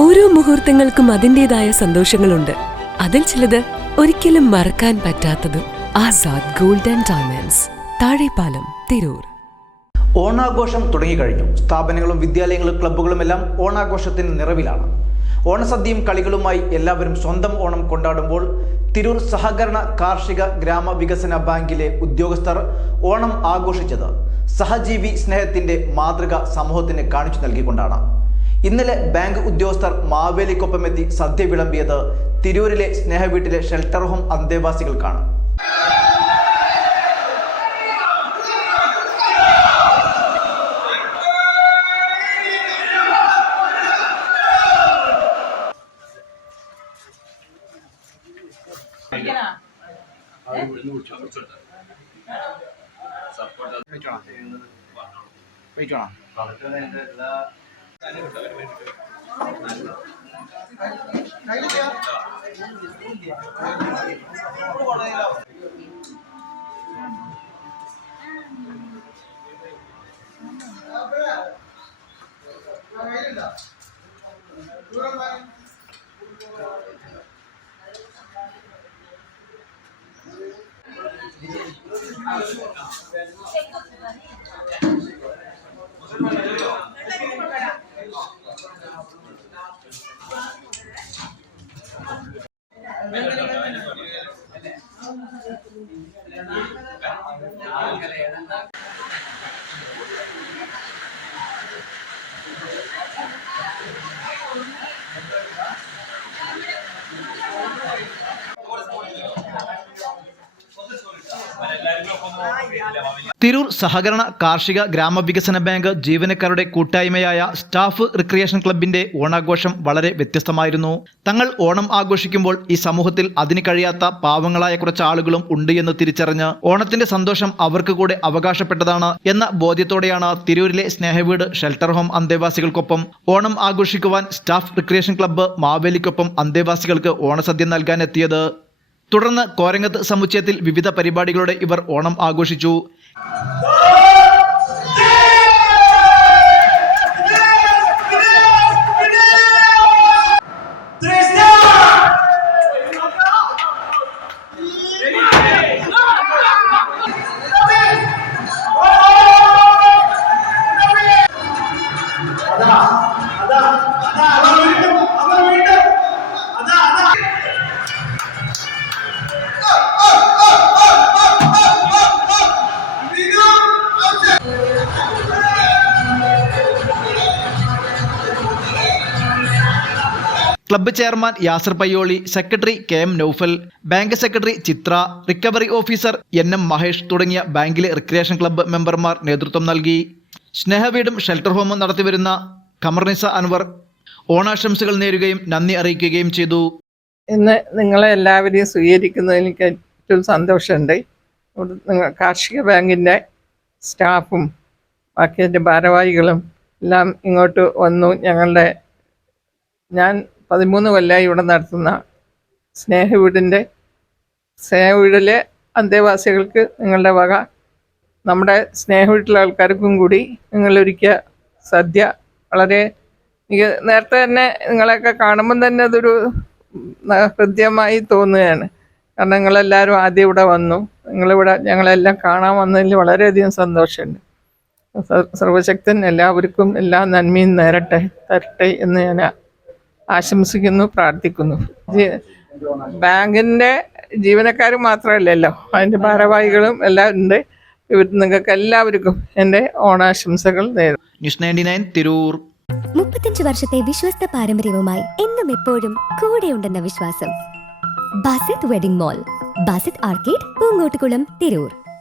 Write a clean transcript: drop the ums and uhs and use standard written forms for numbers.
ഓരോ മുഹൂർത്തങ്ങൾക്കും അതിൻ്റെതായ സന്തോഷങ്ങളുണ്ട്. അതിൽ ചിലത് ഒരിക്കലും മറക്കാൻ പറ്റാത്തതും. Azad gold and diamonds, Thazhepalam, Tirur. ഓണാഘോഷം തുടങ്ങിക്കഴിഞ്ഞു. സ്ഥാപനങ്ങളും വിദ്യാലയങ്ങളും ക്ലബ്ബുകളുമെല്ലാം ഓണാഘോഷത്തിന് നിറവിലാണ്. ഓണസദ്യയും കളികളുമായി എല്ലാവരും സ്വന്തം ഓണം കൊണ്ടാടുമ്പോൾ തിരൂർ സഹകരണ കാർഷിക ഗ്രാമവികസന ബാങ്കിലെ ഉദ്യോഗസ്ഥർ ഓണം ആഘോഷിച്ചത് സഹജീവി സ്നേഹത്തിന്റെ മാതൃക സമൂഹത്തിന് കാണിച്ചു നൽകിക്കൊണ്ടാണ്. ഇന്നലെ ബാങ്ക് ഉദ്യോഗസ്ഥർ മാവേലിക്കൊപ്പമെത്തി സദ്യ വിളമ്പിയത് തിരൂരിലെ സ്നേഹവീട്ടിലെ ഷെൽട്ടർ ഹോം അന്തേവാസികൾക്കാണ്. തിരൂർ സഹകരണ കാർഷിക ഗ്രാമവികസന ബാങ്ക് ജീവനക്കാരുടെ കൂട്ടായ്മയായ സ്റ്റാഫ് റിക്രിയേഷൻ ക്ലബിന്റെ ഓണാഘോഷം വളരെ വ്യത്യസ്തമായിരുന്നു. തങ്ങൾ ഓണം ആഘോഷിക്കുമ്പോൾ ഈ സമൂഹത്തിൽ അതിന് കഴിയാത്ത പാവങ്ങളായ കുറച്ച് ആളുകളും ഉണ്ട് എന്ന് തിരിച്ചറിഞ്ഞ് ഓണത്തിന്റെ സന്തോഷം അവർക്ക് കൂടെ അവകാശപ്പെട്ടതാണ് എന്ന ബോധ്യത്തോടെയാണ് തിരൂരിലെ സ്നേഹവീട് ഷെൽട്ടർ ഹോം അന്തേവാസികൾക്കൊപ്പം ഓണം ആഘോഷിക്കുവാൻ സ്റ്റാഫ് റിക്രിയേഷൻ ക്ലബ്ബ് മാവേലിക്കൊപ്പം അന്തേവാസികൾക്ക് ഓണസദ്യ നൽകാൻ എത്തിയത്. തുടർന്ന് കോരങ്ങത്ത് സമുച്ചയത്തിൽ വിവിധ പരിപാടികളോടെ ഇവർ ഓണം ആഘോഷിച്ചു. Club chairman Yasar Payyoli, secretary KM Naufal, bank secretary Chitra, recovery officer NM Mahesh തുടങ്ങിയ ബാങ്കിലെ റിക്രിയേഷൻ ക്ലബ്ബ് മെമ്പർമാർ നേതൃത്വം നൽകി. സ്നേഹവീടും ഷെൽട്ടർ ഹോമും നടത്തിവരുന്ന ഖമർനിസ അൻവർ ഓണാശംസകൾ നേരുകയും നന്ദി അറിയിക്കുകയും ചെയ്തു. ഇന്ന് നിങ്ങളെ എല്ലാവരെയും സ്വീകരിക്കുന്നതിൽ എനിക്ക് ഏറ്റവും സന്തോഷമുണ്ട്. കാർഷിക ബാങ്കിൻ്റെ സ്റ്റാഫും ബാക്കി എൻ്റെ ഭാരവാഹികളും എല്ലാം ഇങ്ങോട്ട് വന്നു. ഞാൻ 13 കൊല്ലമായി ഇവിടെ നടത്തുന്ന സ്നേഹവീടിലെ അന്തേവാസികൾക്ക് നിങ്ങളുടെ വക നമ്മുടെ സ്നേഹവീട്ടിലെ ആൾക്കാർക്കും കൂടി നിങ്ങളൊരുക്കിയ സദ്യ വളരെ എനിക്ക് നേരത്തെ തന്നെ നിങ്ങളെയൊക്കെ കാണുമ്പം തന്നെ അതൊരു ഹൃദ്യമായി തോന്നുകയാണ്. കാരണം നിങ്ങളെല്ലാവരും ആദ്യം ഇവിടെ വന്നു. ഞങ്ങളെല്ലാം കാണാൻ വന്നതിൽ വളരെയധികം സന്തോഷമുണ്ട്. സർവശക്തൻ എല്ലാവർക്കും എല്ലാ നന്മയും തരട്ടെ എന്ന് ഞാൻ ആശംസിക്കുന്നു, പ്രാർത്ഥിക്കുന്നു. ബാങ്കിൻ്റെ ജീവനക്കാർ മാത്രമല്ലല്ലോ, അതിൻ്റെ ഭാരവാഹികളും എല്ലാം ഉണ്ട്. നിങ്ങൾക്ക് എല്ലാവർക്കും എൻ്റെ ഓണാശംസകൾ നേരുന്നു. ന്യൂസ് 99 തിരൂർ. 35 വർഷത്തെ വിശ്വസ്ത പാരമ്പര്യവുമായി എന്നും എപ്പോഴും കൂടെയുണ്ടെന്ന വിശ്വാസം. Basith wedding mall, Basith arcade, Poongottukulam, Tirur.